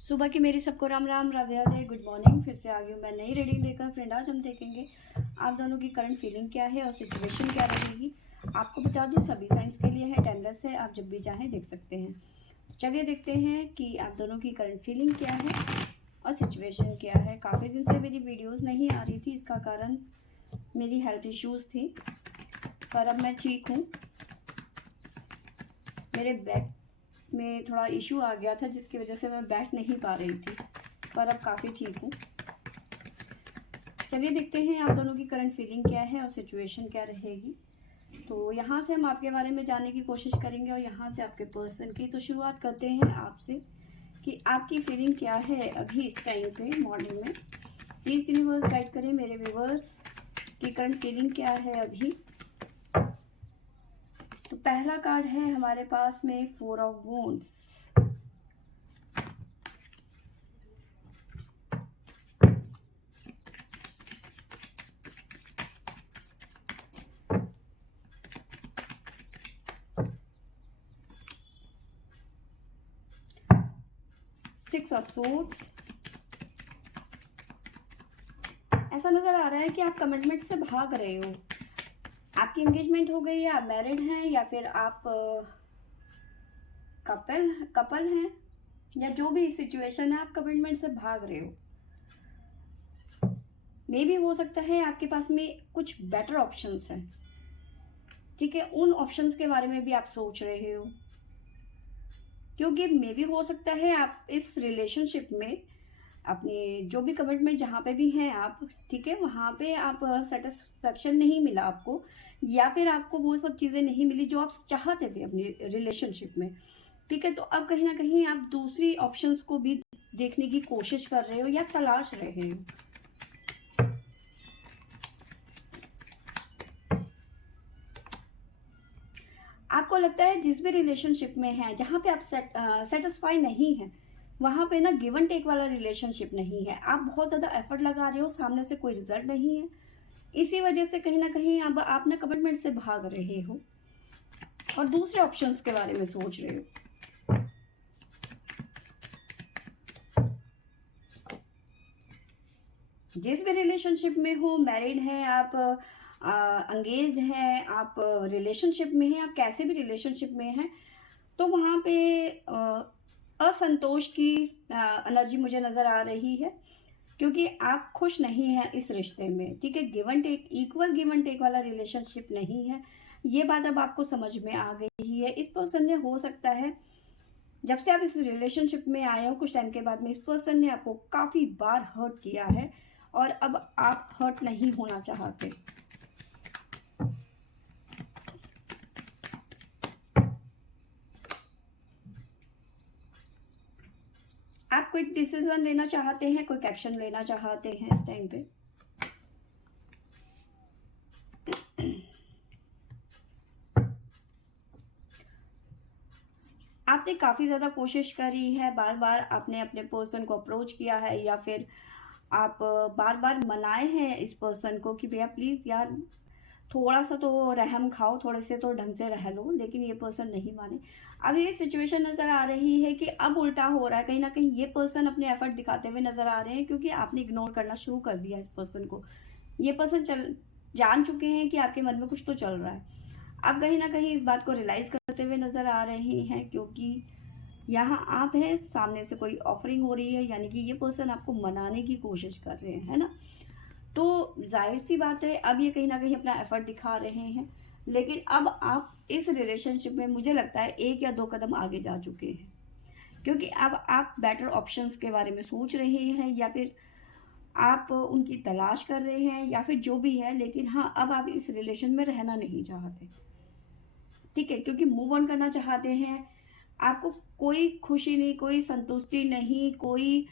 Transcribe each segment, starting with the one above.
सुबह की मेरी सबको राम राम, राधे राधे, गुड मॉर्निंग। फिर से आ गई हूँ मैं नई रीडिंग लेकर। फ्रेंड, आज हम देखेंगे आप दोनों की करंट फीलिंग क्या है और सिचुएशन क्या रहेगी। आपको बता दूँ सभी साइंस के लिए है, टाइमलेस है, आप जब भी चाहें देख सकते हैं। तो चलिए देखते हैं कि आप दोनों की करंट फीलिंग क्या है और सिचुएशन क्या है। काफ़ी दिन से मेरी वीडियोज़ नहीं आ रही थी, इसका कारण मेरी हेल्थ इश्यूज़ थी, पर अब मैं ठीक हूँ। मेरे बैक में थोड़ा इशू आ गया था जिसकी वजह से मैं बैठ नहीं पा रही थी, पर अब काफ़ी ठीक हूँ। चलिए देखते हैं आप दोनों की करंट फीलिंग क्या है और सिचुएशन क्या रहेगी। तो यहाँ से हम आपके बारे में जानने की कोशिश करेंगे और यहाँ से आपके पर्सन की। तो शुरुआत करते हैं आपसे कि आपकी फीलिंग क्या है अभी इस टाइम पे मॉर्निंग में। प्लीज़ यूनिवर्स गाइड करें मेरे व्यूवर्स की करंट फीलिंग क्या है अभी। तो पहला कार्ड है हमारे पास में 4 ऑफ वॉन्ड्स। 6 of swords. ऐसा नजर आ रहा है कि आप कमिटमेंट से भाग रहे हो। आपकी एंगेजमेंट हो गई है, आप मैरिड हैं या फिर आप कपल हैं, या जो भी सिचुएशन है आप कमिटमेंट से भाग रहे हो। मे भी हो सकता है आपके पास में कुछ बेटर ऑप्शंस हैं, ठीक है, उन ऑप्शंस के बारे में भी आप सोच रहे हो, क्योंकि मे भी हो सकता है आप इस रिलेशनशिप में अपनी जो भी कमिटमेंट जहाँ पे भी हैं आप, ठीक है, वहाँ पे आप सेटिस्फेक्शन नहीं मिला आपको, या फिर आपको वो सब चीज़ें नहीं मिली जो आप चाहते थे अपनी रिलेशनशिप में, ठीक है। तो अब कहीं ना कहीं आप दूसरी ऑप्शंस को भी देखने की कोशिश कर रहे हो या तलाश रहे हो। आपको लगता है जिस भी रिलेशनशिप में है जहाँ पे आप सेटिस्फाई नहीं है, वहाँ पे ना गिव एंड टेक वाला रिलेशनशिप नहीं है। आप बहुत ज़्यादा एफर्ट लगा रहे हो, सामने से कोई रिजल्ट नहीं है, इसी वजह से कहीं ना कहीं अब आप ना कमिटमेंट से भाग रहे हो और दूसरे ऑप्शंस के बारे में सोच रहे हो। जिस भी रिलेशनशिप में हो, मैरिड हैं आप, अंगेज्ड हैं आप, रिलेशनशिप में हैं आप, कैसे भी रिलेशनशिप में हैं, तो वहाँ पे असंतोष की एनर्जी मुझे नज़र आ रही है, क्योंकि आप खुश नहीं हैं इस रिश्ते में, ठीक है। Give and take, equal give and take वाला रिलेशनशिप नहीं है। ये बात अब आपको समझ में आ गई है। इस पर्सन ने, हो सकता है जब से आप इस रिलेशनशिप में आए हो कुछ टाइम के बाद में, इस पर्सन ने आपको काफ़ी बार हर्ट किया है और अब आप हर्ट नहीं होना चाहते। आप क्विक डिसीजन लेना चाहते हैं, क्विक एक्शन लेना चाहते हैं इस टाइम पे। आपने काफ़ी ज़्यादा कोशिश करी है, बार बार आपने अपने पर्सन को अप्रोच किया है, या फिर आप बार बार मनाए हैं इस पर्सन को कि भैया प्लीज़ यार थोड़ा सा तो रहम खाओ, थोड़े से तो ढंग से रह लो, लेकिन ये पर्सन नहीं माने। अब ये सिचुएशन नज़र आ रही है कि अब उल्टा हो रहा है, कहीं ना कहीं ये पर्सन अपने एफर्ट दिखाते हुए नज़र आ रहे हैं, क्योंकि आपने इग्नोर करना शुरू कर दिया इस पर्सन को। ये पर्सन जान चुके हैं कि आपके मन में कुछ तो चल रहा है। अब कहीं ना कहीं इस बात को रियलाइज करते हुए नज़र आ रहे हैं, क्योंकि यहाँ आप हैं, सामने से कोई ऑफरिंग हो रही है, यानी कि ये पर्सन आपको मनाने की कोशिश कर रहे हैं, है ना। तो जाहिर सी बात है अब ये कहीं ना कहीं अपना एफर्ट दिखा रहे हैं, लेकिन अब आप इस रिलेशनशिप में मुझे लगता है 1 या 2 कदम आगे जा चुके हैं, क्योंकि अब आप बेटर ऑप्शंस के बारे में सोच रहे हैं, या फिर आप उनकी तलाश कर रहे हैं, या फिर जो भी है, लेकिन हाँ अब आप इस रिलेशन में रहना नहीं चाहते, ठीक है, क्योंकि मूव ऑन करना चाहते हैं। आपको कोई खुशी नहीं, कोई संतुष्टि नहीं, कोई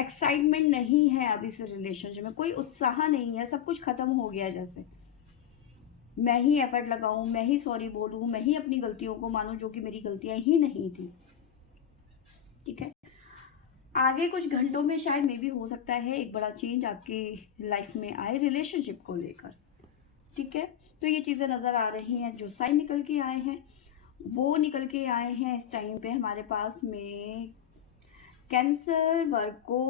एक्साइटमेंट नहीं है अब इस रिलेशनशिप में, कोई उत्साह नहीं है, सब कुछ खत्म हो गया। जैसे मैं ही एफर्ट लगाऊं, मैं ही सॉरी बोलूं, मैं ही अपनी गलतियों को मानूं जो कि मेरी गलतियां ही नहीं थी, ठीक है। आगे कुछ घंटों में शायद मे भी हो सकता है एक बड़ा चेंज आपकी लाइफ में आए रिलेशनशिप को लेकर, ठीक है। तो ये चीज़ें नज़र आ रही हैं, जो साइन निकल के आए हैं वो निकल के आए हैं इस टाइम पे हमारे पास में कैंसर, वर्गो,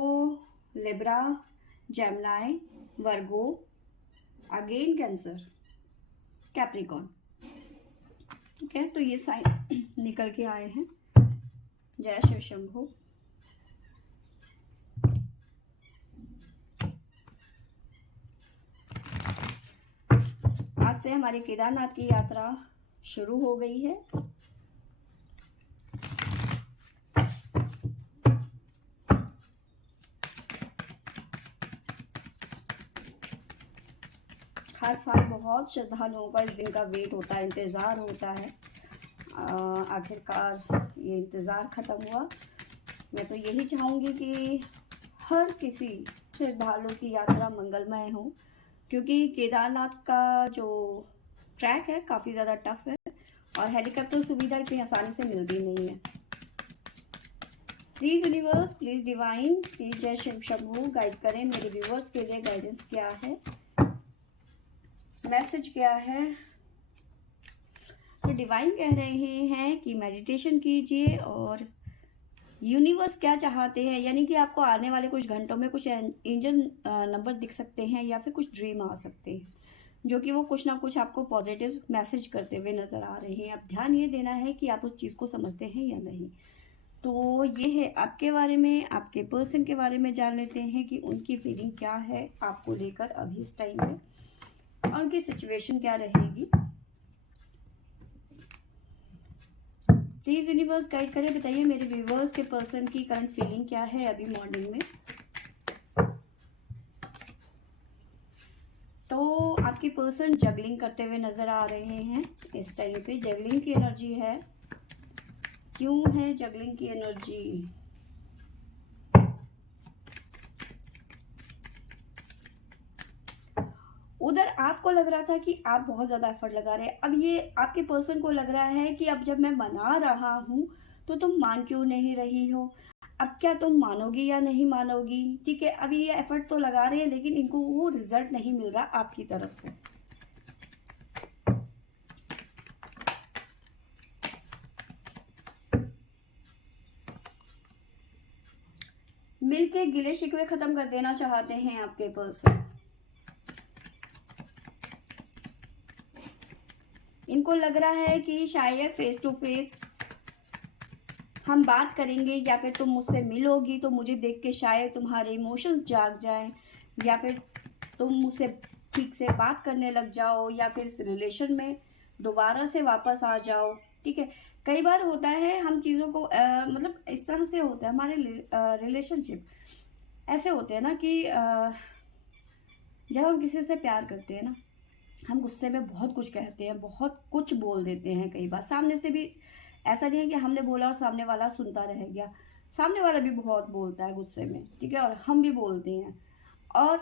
लिब्रा, जेमिनी, वर्गो, अगेन कैंसर, कैप्रिकॉन। ठीक है, तो ये साइन निकल के आए हैं। जय शिव शंभू। आज से हमारी केदारनाथ की यात्रा शुरू हो गई है। हर साल बहुत श्रद्धालुओं का इस दिन का वेट होता है, इंतज़ार होता है। आखिरकार ये इंतज़ार ख़त्म हुआ। मैं तो यही चाहूँगी कि हर किसी श्रद्धालु की यात्रा मंगलमय हो, क्योंकि केदारनाथ का जो ट्रैक है काफ़ी ज़्यादा टफ है और हेलीकॉप्टर सुविधा इतनी आसानी से मिलती नहीं है। Please universe, please divine, please जय शिव शंभू गाइड करें मेरे व्यूवर्स के लिए। गाइडेंस क्या है, मैसेज क्या है? तो डिवाइन कह रहे हैं कि मेडिटेशन कीजिए और यूनिवर्स क्या चाहते हैं, यानी कि आपको आने वाले कुछ घंटों में कुछ एंजल नंबर दिख सकते हैं या फिर कुछ ड्रीम आ सकते हैं, जो कि वो कुछ ना कुछ आपको पॉजिटिव मैसेज करते हुए नज़र आ रहे हैं। अब ध्यान ये देना है कि आप उस चीज़ को समझते हैं या नहीं। तो ये है आपके बारे में, आपके पर्सन के बारे में जान लेते हैं कि उनकी फीलिंग क्या है आपको लेकर अभी इस टाइम में, और उनकी सिचुएशन क्या रहेगी। प्लीज यूनिवर्स गाइड करें, बताइए मेरे व्यूवर्स के पर्सन की करंट फीलिंग क्या है अभी मॉर्निंग में। तो आपके पर्सन जगलिंग करते हुए नजर आ रहे हैं इस टाइम पे। जगलिंग की एनर्जी है। क्यों है जगलिंग की एनर्जी? उधर आपको लग रहा था कि आप बहुत ज़्यादा एफर्ट लगा रहे हैं, अब ये आपके पर्सन को लग रहा है कि अब जब मैं मना रहा हूँ तो तुम मान क्यों नहीं रही हो, अब क्या तुम मानोगी या नहीं मानोगी। ठीक है, अभी ये एफर्ट तो लगा रहे हैं लेकिन इनको वो रिजल्ट नहीं मिल रहा आपकी तरफ से। मिलके गिले शिकवे खत्म कर देना चाहते हैं आपके पर्सन। इनको लग रहा है कि शायद फेस टू फेस हम बात करेंगे या फिर तुम मुझसे मिलोगी तो मुझे देख के शायद तुम्हारे इमोशंस जाग जाएं, या फिर तुम मुझसे ठीक से बात करने लग जाओ, या फिर इस रिलेशन में दोबारा से वापस आ जाओ। ठीक है, कई बार होता है हम चीज़ों को मतलब इस तरह से होता है हमारे रिलेशनशिप ऐसे होते हैं ना कि जब हम किसी से प्यार करते हैं ना, हम गुस्से में बहुत कुछ कहते हैं, बहुत कुछ बोल देते हैं। कई बार सामने से भी ऐसा नहीं है कि हमने बोला और सामने वाला सुनता रह गया, सामने वाला भी बहुत बोलता है गुस्से में। ठीक है, और हम भी बोलते हैं और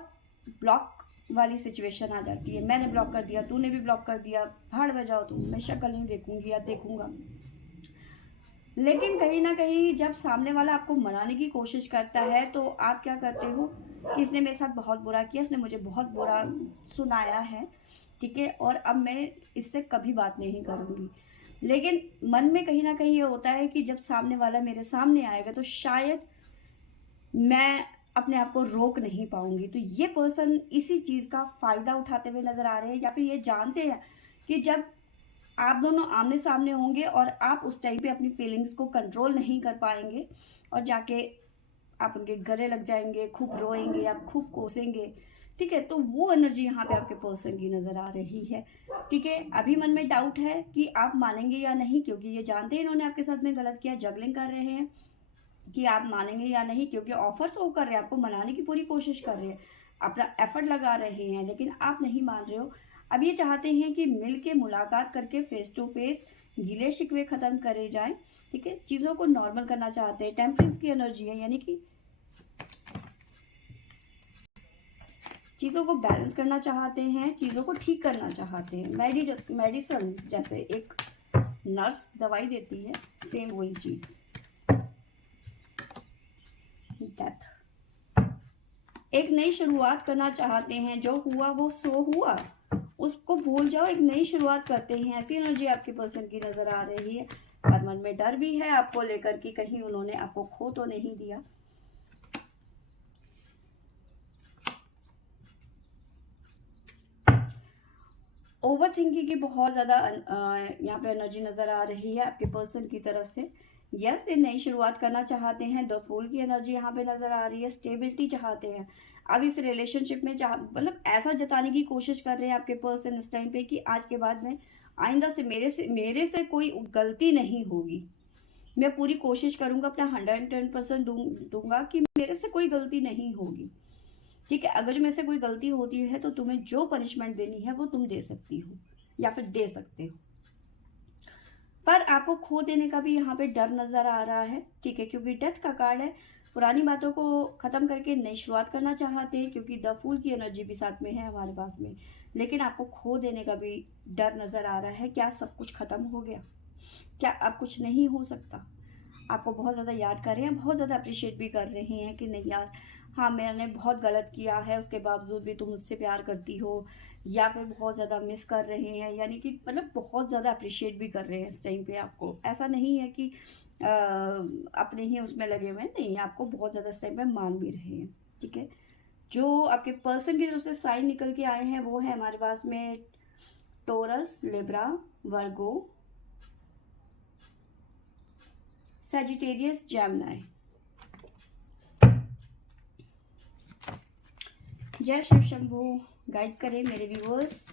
ब्लॉक वाली सिचुएशन आ जाती है। मैंने ब्लॉक कर दिया, तूने भी ब्लॉक कर दिया, भाड़ में जाओ तुम, मैं शक्ल नहीं देखूंगी या देखूंगा। लेकिन कहीं ना कहीं जब सामने वाला आपको मनाने की कोशिश करता है तो आप क्या करते हो कि इसने मेरे साथ बहुत बुरा किया, इसने मुझे बहुत बुरा सुनाया है, ठीक है, और अब मैं इससे कभी बात नहीं करूंगी। लेकिन मन में कहीं ना कहीं ये होता है कि जब सामने वाला मेरे सामने आएगा तो शायद मैं अपने आप को रोक नहीं पाऊंगी। तो ये पर्सन इसी चीज का फायदा उठाते हुए नजर आ रहे हैं, या फिर ये जानते हैं कि जब आप दोनों आमने सामने होंगे और आप उस टाइम पे अपनी फीलिंग्स को कंट्रोल नहीं कर पाएंगे और जाके आप उनके गले लग जाएंगे, खूब रोएंगे, आप खूब कोसेंगे। ठीक है, तो वो एनर्जी यहाँ पे आपके पर्सन की नजर आ रही है। ठीक है, अभी मन में डाउट है कि आप मानेंगे या नहीं, क्योंकि ये जानते हैं इन्होंने आपके साथ में गलत किया। जगलिंग कर रहे हैं कि आप मानेंगे या नहीं, क्योंकि ऑफर तो कर रहे हैं, आपको मनाने की पूरी कोशिश कर रहे हैं, अपना एफर्ट लगा रहे हैं, लेकिन आप नहीं मान रहे हो। अब ये चाहते हैं कि मिल के मुलाकात करके फेस टू फेस गिले शिकवे खत्म करे जाए। ठीक है, चीजों को नॉर्मल करना चाहते हैं। टेम्परेंस की एनर्जी है, यानी कि चीज़ों को बैलेंस करना चाहते हैं, चीज़ों को ठीक करना चाहते हैं। मेडिसिन जैसे एक नर्स दवाई देती है, सेम वही चीज़। डेथ, एक नई शुरुआत करना चाहते हैं। जो हुआ वो सो हुआ, उसको भूल जाओ, एक नई शुरुआत करते हैं। ऐसी एनर्जी आपके पर्सन की नजर आ रही है। बाद मन में डर भी है आपको लेकर कि कहीं उन्होंने आपको खो तो नहीं दिया। ओवर थिंकिंग की बहुत ज़्यादा यहाँ पे एनर्जी नज़र आ रही है आपके पर्सन की तरफ से। यस, ये नई शुरुआत करना चाहते हैं। द फूल की एनर्जी यहाँ पे नज़र आ रही है। स्टेबिलिटी चाहते हैं। अब इस रिलेशनशिप में मतलब ऐसा जताने की कोशिश कर रहे हैं आपके पर्सन इस टाइम पे कि आज के बाद में आइंदा से मेरे से कोई गलती नहीं होगी। मैं पूरी कोशिश करूंगा, अपना 110% दूंगा कि मेरे से कोई गलती नहीं होगी। ठीक है, अगर मेरे से कोई गलती होती है तो तुम्हें जो पनिशमेंट देनी है वो तुम दे सकती हो या फिर दे सकते हो। पर आपको खो देने का भी यहाँ पे डर नजर आ रहा है। ठीक है, क्योंकि डेथ का कार्ड है। पुरानी बातों को खत्म करके नई शुरुआत करना चाहते हैं, क्योंकि द फूल की एनर्जी भी साथ में है हमारे पास में। लेकिन आपको खो देने का भी डर नजर आ रहा है। क्या सब कुछ खत्म हो गया? क्या अब कुछ नहीं हो सकता? आपको बहुत ज़्यादा याद कर रहे हैं, बहुत ज़्यादा अप्रिशिएट भी कर रहे हैं कि नहीं यार, हाँ मैंने बहुत गलत किया है, उसके बावजूद भी तुम मुझसे प्यार करती हो, या फिर बहुत ज़्यादा मिस कर रहे हैं, यानी कि मतलब बहुत ज़्यादा अप्रिशिएट भी कर रहे हैं इस टाइम पे आपको। ऐसा नहीं है कि अपने ही उसमें लगे हुए हैं, नहीं, आपको बहुत ज़्यादा इस टाइम पे मान भी रहे हैं। ठीक है, जो आपके पर्सन की तरफ से साइन निकल के आए हैं वो है हमारे पास में टोरस, लिब्रा, वर्गो, सैजिटेरियस, जेमिनी। जय शिव शंभू। गाइड करें मेरे व्यूअर्स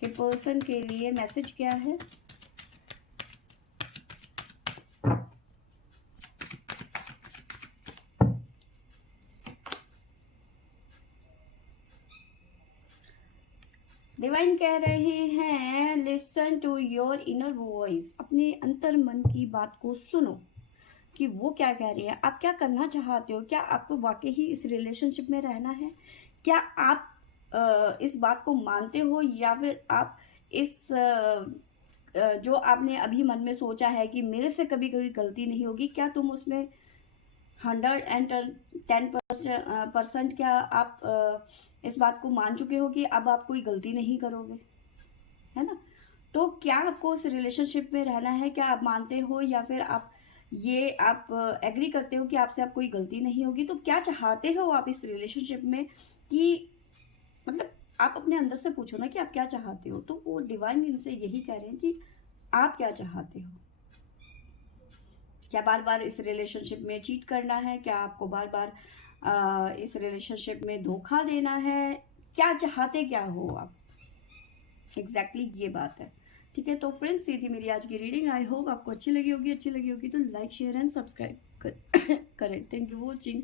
के पर्सन के लिए मैसेज क्या है। डिवाइन कह रहे हैं listen to your inner voice. अपने अंतर मन की बात को सुनो कि वो क्या कह रही है, आप क्या करना चाहते हो। क्या आपको वाकई ही इस रिलेशनशिप में रहना है? क्या आप इस बात को मानते हो, या फिर आप इस जो आपने अभी मन में सोचा है कि मेरे से कभी कोई गलती नहीं होगी, क्या तुम उसमें 110% क्या आप इस बात को मान चुके हो कि अब आप कोई गलती नहीं करोगे, है ना? तो क्या आपको उस रिलेशनशिप में रहना है? क्या आप मानते हो, या फिर आप एग्री करते हो कि आपसे अब कोई गलती नहीं होगी? तो क्या चाहते हो आप इस रिलेशनशिप में, कि मतलब आप अपने अंदर से पूछो ना कि आप क्या चाहते हो। तो वो डिवाइन इनसे यही कह रहे हैं कि आप क्या चाहते हो। क्या बार बार इस रिलेशनशिप में चीट करना है? क्या आपको बार बार इस रिलेशनशिप में धोखा देना है? क्या चाहते क्या हो आप? एग्जैक्टली ये बात है। ठीक है, तो फ्रेंड्स ये थी मेरी आज की रीडिंग। आई होप आपको अच्छी लगी होगी तो लाइक शेयर एंड सब्सक्राइब करें। Thank you for watching.